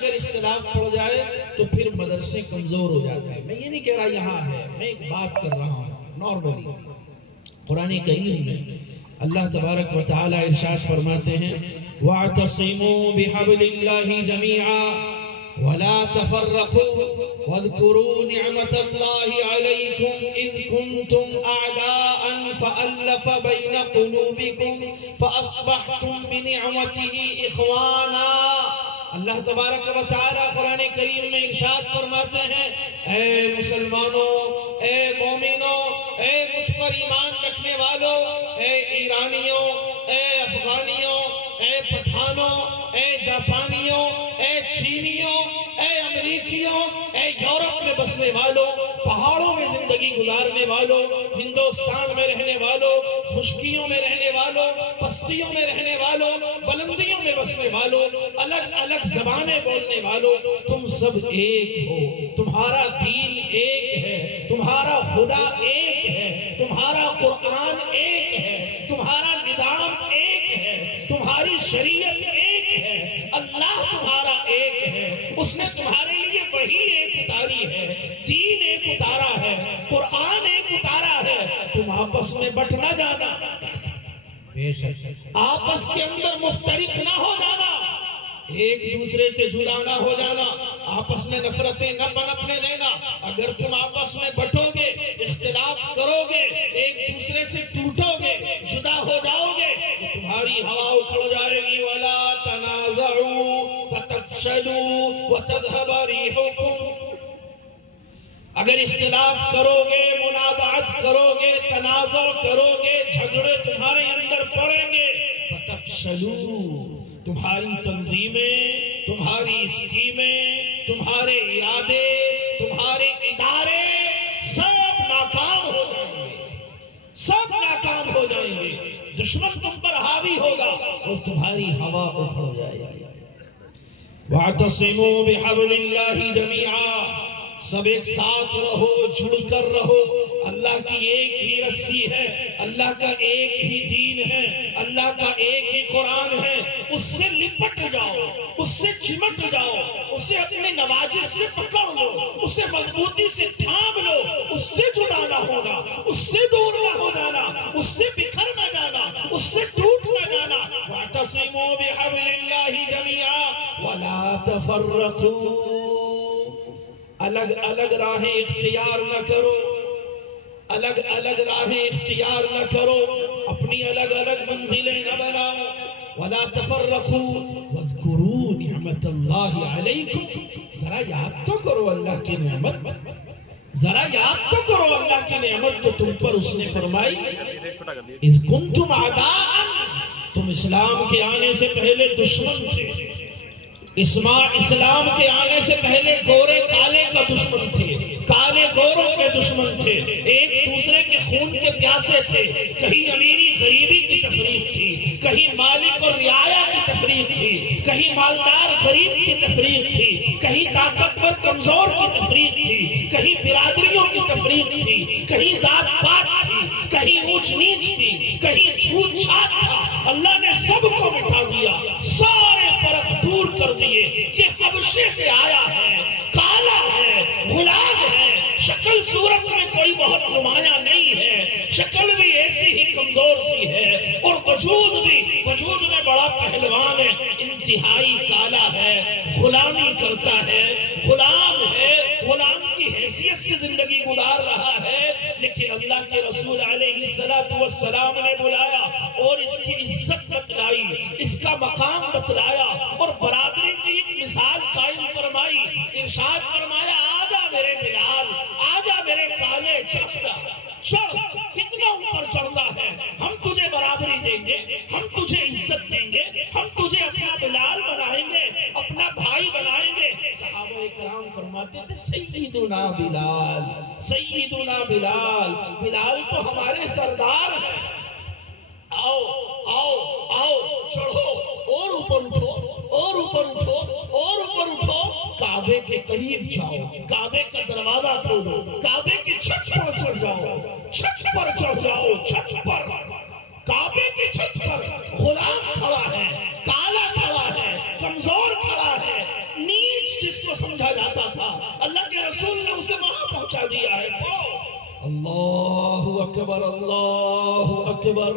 اگر اختلاف پڑ جائے تو پھر مدرسے کمزور ہو جاتے ہیں. میں یہ نہیں کہہ رہا یہاں ہے، میں ایک بات کر رہا ہوں نارملی. قرآن کریم میں اللہ تبارک و تعالی ارشاد فرماتے ہیں وَاعْتَصِمُوا بِحَبْلِ اللَّهِ جَمِيعًا وَلَا تَفَرَّقُوا وَاذْكُرُوا نِعْمَةَ اللَّهِ عَلَيْكُمْ إِذْ كُنْتُمْ أَعْدَاءً فَأَلَّفَ بَيْنَ قُلُوبِكُمْ فَأَصْبَحْتُمْ بِنِعْمَتِهِ إِخْوَانًا. اللہ تبارک و تعالی قرآن کریم میں ارشاد فرماتے ہیں اے مسلمانوں، اے مومنوں، اے مجھ پر ایمان رکھنے والوں، اے ایرانیوں، اے افغانیوں، اے پٹھانوں، اے جاپانیوں، اے چینیوں، اے امریکیوں، اے یورپ میں بسنے والوں، پہاڑوں میں زندگی گزارنے والوں، ہندوستان میں رہنے والوں، خشکیوں میں رہنے والوں، پستیوں میں رہنے والوں، بلندیوں میں بسنے والوں، الگ الگ زبانیں بولنے والوں، تم سب ایک ہو. تمہارا دین ایک ہے، تمہارا خدا ایک ہے، تمہارا قرآن ایک ہے، تمہارا نظام ایک ہے، تمہاری شریعت ایک ہے، اللہ تمہارا ایک ہے. اس نے تمہارے لیے وہی ایک اتاری ہے، دین ایک اتارا ہے، قرآن ایک اتارا ہے. تم آپس میں بٹ نہ جانا، آپس کے اندر مفترق نہ ہو جانا، ایک دوسرے سے جدا نہ ہو جانا، آپس میں نفرتیں نہ پنپنے دینا. اگر تم آپس میں بٹو گے، اختلاف کرو گے، ایک دوسرے سے ٹوٹو گے، جدا ہو جاؤ گے تو تمہاری ہوا اکھڑ جائے گی. وَلَا تَنَازَعُوا فَتَفْشَلُوا وَتَذْهَبَ رِيحُكُمْ. اگر اختلاف کرو گے، منازعت کرو گے، تنازع کرو گے، جھگڑے تمہارے اندر پڑیں گے. فَتَفْشَلُوا، تمہاری تنظیمیں، تمہاری اسکیمیں، تمہارے ارادے، تمہارے ادارے سب ناکام ہو جائیں گے، سب ناکام ہو جائیں گے. دشمن تم پر حاوی ہوگا اور تمہاری ہوا اکھڑ جائے گی. وَاعْتَصِمُوا بِحَبْلِ اللَّهِ جَمِيعًا، سب ایک ساتھ رہو، جڑ کر رہو. اللہ کی ایک ہی رسی ہے، اللہ کا ایک ہی دین ہے، اللہ کا ایک ہی قرآن ہے. اس سے لپٹ جاؤ، اس سے چمٹ جاؤ، اسے اپنے نواجذ سے پکڑ لو، اسے مضبوطی سے تھام لو. اس سے جدا نہ ہونا، اس سے دور نہ ہو جانا، اس سے بکھر نہ جانا، اس سے ٹوٹ نہ جانا. وَاعْتَصِمُوا بِحَبْلِ اللَّهِ جَمِيعًا وَلَا تَفَرَّقُوا. الگ الگ راہیں اختیار نہ کرو، الگ الگ راہیں اختیار نہ کرو، اپنی الگ الگ منزلیں نہ بناؤ. وَلَا تَفَرَّقُوا وَاذْكُرُوا نِعْمَةَ اللَّهِ عَلَيْكُمْ. ذرا یاد تو کرو اللہ کی نعمت، ذرا یاد تو کرو اللہ کی نعمت جو تم پر اس نے فرمائی. اِذْ كُنْتُمْ أَعْدَاءً، تم اسلام کے آنے سے پہلے دشمن تھے. اسلام کے آنے سے پہلے گورے کالے کا دشمن تھے، کالے گوروں کے دشمن تھے، ایک دوسرے کے خون کے پیاسے تھے. کہیں امیری غریبی کی تفریق تھی، کہیں مالک اور رعایا کی تفریق تھی، کہیں مالدار غریب کی تفریق تھی، کہیں طاقتور کمزور کی تفریق تھی، کہیں برادریوں کی تفریق تھی، کہیں ذات پات تھی، کہیں اونچ نیچ تھی، کہیں چھوت چھات تھا. اللہ نے سب کو مٹا دیا، سارے فرق دور کر دیے. یہ حبشے سے آیا ہے، کالا ہے، غلام ہے، شکل صورت میں کوئی بہت نمایاں نہیں ہے، شکل بھی ایسی ہی کمزور سی ہے، اور وجود میں بڑا پہلوان ہے، انتہائی کالا ہے، غلامی کرتا ہے، غلام ہے، غلام کی حیثیت سے زندگی گزار رہا ہے. لیکن اللہ کے رسول علیہ السلام نے بلایا اور اس کی عزت بتلائی، اس کا مقام بتلایا اور برادری کی ایک مثال قائم فرمائی. ارشاد فرمایا آجا میرے بلال، آجا میرے کالے، چڑھ، کتنا اوپر چڑھتا ہے، ہم تجھے برابری دیں گے، ہم تجھے عزت دیں گے، ہم تجھے اپنا بلال بنائیں گے، اپنا بھائی بنائیں گے. صحابہ کرام فرماتے تھے سیدنا بلال، سیدنا بلال، بلال تو ہمارے سردار ہیں. آؤ آؤ آؤ، چڑھو اور اوپر اٹھو، اور اوپر اٹھو، اور اوپر اٹھو. کعبے کے قریب جاؤ، کعبے کا دروازہ کھولو، کعبے کی چھت پر چڑھ جاؤ، چھت پر چڑھ جاؤ، چھت پر. کعبے کی چھت پر غلام کھڑا ہے، کالا کھڑا ہے، کمزور کھڑا ہے، نیچ سمجھا جاتا تھا، اللہ کے رسول نے اسے وہاں پہنچا دیا ہے۔ اللہ اکبر، اللہ اکبر،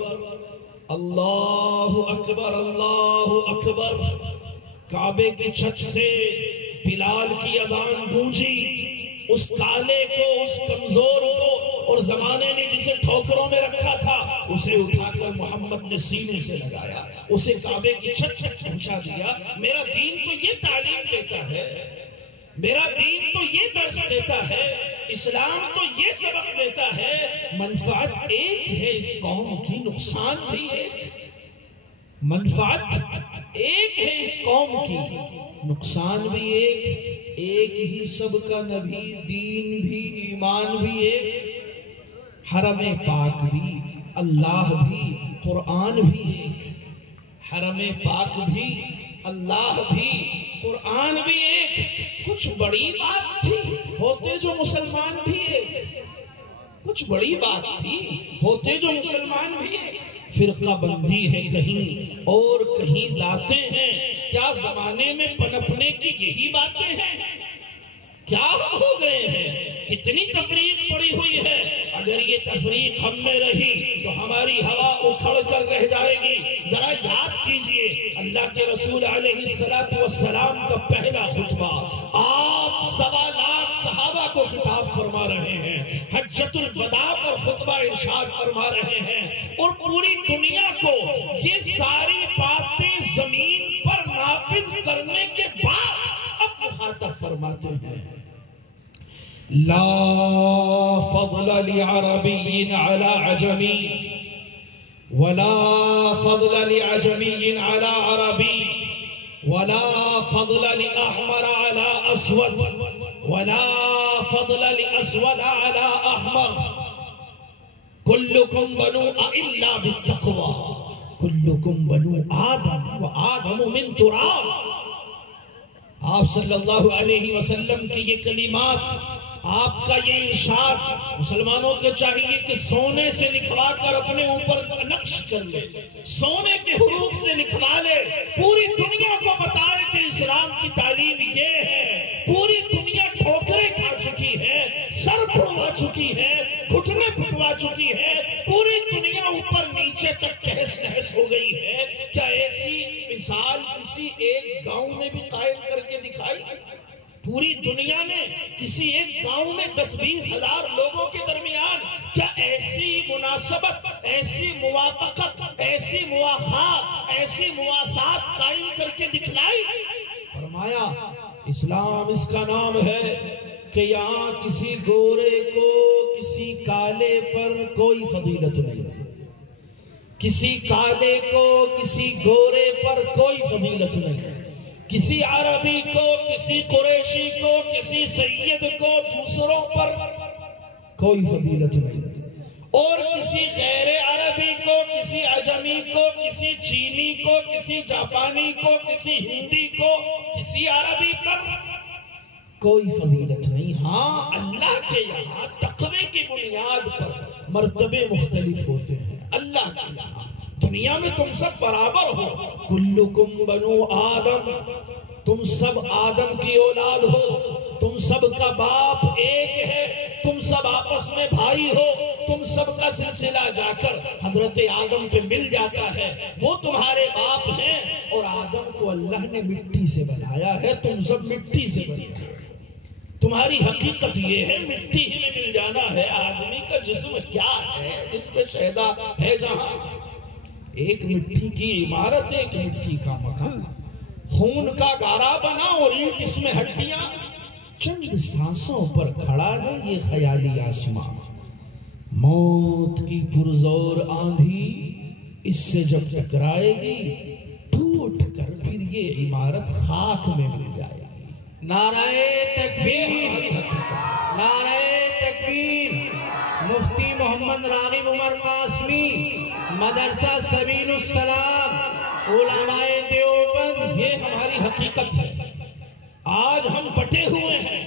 اللہ اکبر، اللہ اکبر۔ کعبے کی چھت سے بلال کی اذان گونجی، اس کالے کو، اس کمزور کو، اور زمانے نے جسے ٹھوکروں میں رکھا تھا اسے اٹھا کر محمد نے سینے سے لگایا، اسے کعبے کی چھت تک پہنچا دیا۔ میرا دین تو یہ تعلیم دیتا ہے، میرا دین تو یہ درس دیتا ہے، اسلام تو یہ سبق دیتا ہے، منفعت ایک ہے اس قوم کی، نقصان بھی ایک۔ منفعت ایک ہے اس قوم کی، نقصان بھی ایک، ایک ہی سب کا نبی، دین بھی، ایمان بھی ایک، حرم پاک بھی، اللہ بھی، قرآن بھی ایک۔ حرم پاک بھی، اللہ بھی، قرآن بھی ایک۔ کچھ بڑی بات تھی، ہوتے جو مسلمان بھی ایک، کچھ بڑی بات تھی، ہوتے جو مسلمان بھی ایک۔ فرقہ بندی ہے کہیں اور کہیں لاتے ہیں، کیا زمانے میں پنپنے کی یہی باتیں ہیں؟ کیا ہو گئے ہیں؟ کتنی تفریق پڑی ہوئی ہے۔ اگر یہ تفریق ہم میں رہی تو ہماری ہوا اکھڑ کر رہ جائے گی۔ ذرا یاد کیجئے اللہ کے رسول علیہ السلام کا پہلا خطبہ، آپ 1.25 لاکھ صحابہ کو خطاب فرما رہے ہیں، حجۃ الوداع پر خطبہ ارشاد فرما رہے ہیں، اور پوری دنیا کو یہ ساری باتیں زمین پر نافذ کرنے کے بعد اب مخاطب فرماتے ہیں، لا فضل لعربی على عجمی ولا فضل لعجمی على عربی ولا فضل لأحمر على أسود ولا فضل لأسود على أحمر كلكم بنو إلا بالتقوى كلكم بنو آدم وآدم من تراب۔ آپ صلی اللہ علیہ وسلم کی یہ کلمات، آپ کا یہ ارشاد مسلمانوں کو چاہیے کہ سونے سے لکھوا کر اپنے اوپر نقش کر لے، سونے کے حروف سے لکھوا لے، پوری دنیا کو بتائے کہ اسلام کی تعلیم یہ ہے۔ پوری دنیا ٹھوکریں کھا چکی ہے، سر پھڑوا چکی ہے، گھٹنے پھٹوا چکی ہے، پوری دنیا اوپر نیچے تک تہس نہس ہو گئی ہے۔ کیا ایسی مثال کسی ایک گاؤں میں بھی قائم کر کے دکھائی؟ پوری دنیا نے کسی ایک گاؤں میں 10-20 ہزار لوگوں کے درمیان کیا ایسی مناسبت، ایسی موافقت، ایسی مواخات، ایسی مواسات قائم کر کے دکھلائی؟ فرمایا اسلام اس کا نام ہے کہ یہاں کسی گورے کو کسی کالے پر کوئی فضیلت نہیں، کسی کالے کو کسی گورے پر کوئی فضیلت نہیں، کسی عربی کو، کسی قریشی کو، کسی سید کو دوسروں پر کوئی فضیلت نہیں، اور کسی غیر عربی کو، کسی عجمی کو، کسی چینی کو، کسی جاپانی کو، کسی ہندی کو، کسی عربی پر کوئی فضیلت نہیں۔ ہاں اللہ کے یہاں تقوی کی بنیاد پر مرتبے مختلف ہوتے ہیں۔ اللہ کے یہاں دنیا میں تم سب برابر ہو، کلکم بنو آدم، تم سب آدم کی اولاد ہو، تم سب کا باپ ایک ہے، تم سب آپس میں بھائی ہو، تم سب کا سلسلہ جا کر حضرت آدم پہ مل جاتا ہے، وہ تمہارے باپ ہیں، اور آدم کو اللہ نے مٹی سے بنایا ہے، تم سب مٹی سے بنے ہو۔ تمہاری حقیقت یہ ہے مٹی ہی میں مل جانا ہے۔ آدمی کا جسم کیا ہے؟ اس پہ شہدہ ہے جہاں، ایک مٹی کی عمارت، ایک مٹی کا مکان، خون کا گارا بنا اور اینٹ اس میں ہڈیاں، چند سانسوں پر کھڑا ہے یہ خیالی آسمان۔ موت کی پرزور آندھی اس سے جب ٹکرائے گی، ٹوٹ کر پھر یہ عمارت خاک میں مل جائے گی۔ نعرہ تکبیر، نعرہ تکبیر۔ مفتی محمد راغب عمر قاسمی، مدرسہ سبیل السلام، علماء دیوبند۔ یہ ہماری حقیقت ہے۔ آج ہم بٹے ہوئے ہیں،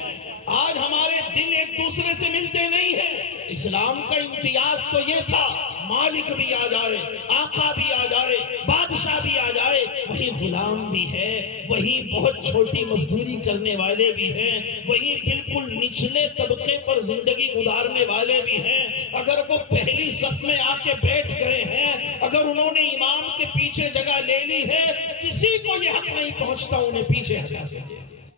آج ہمارے دل ایک دوسرے سے ملتے نہیں ہیں۔ اسلام کا امتیاز تو یہ تھا مالک بھی آ جائے، آقا بھی آ جائے، بادشاہ بھی آ جائے، وہی غلام بھی ہے، وہی بہت چھوٹی مزدوری کرنے والے بھی ہیں، وہی بالکل نچلے طبقے پر زندگی گزارنے والے بھی ہیں۔ اگر وہ پہلی صف میں آ کے بیٹھ گئے ہیں، اگر انہوں نے امام کے پیچھے جگہ لے لی ہے، کسی کو یہ حق نہیں پہنچتا انہیں پیچھے ہٹا سکے۔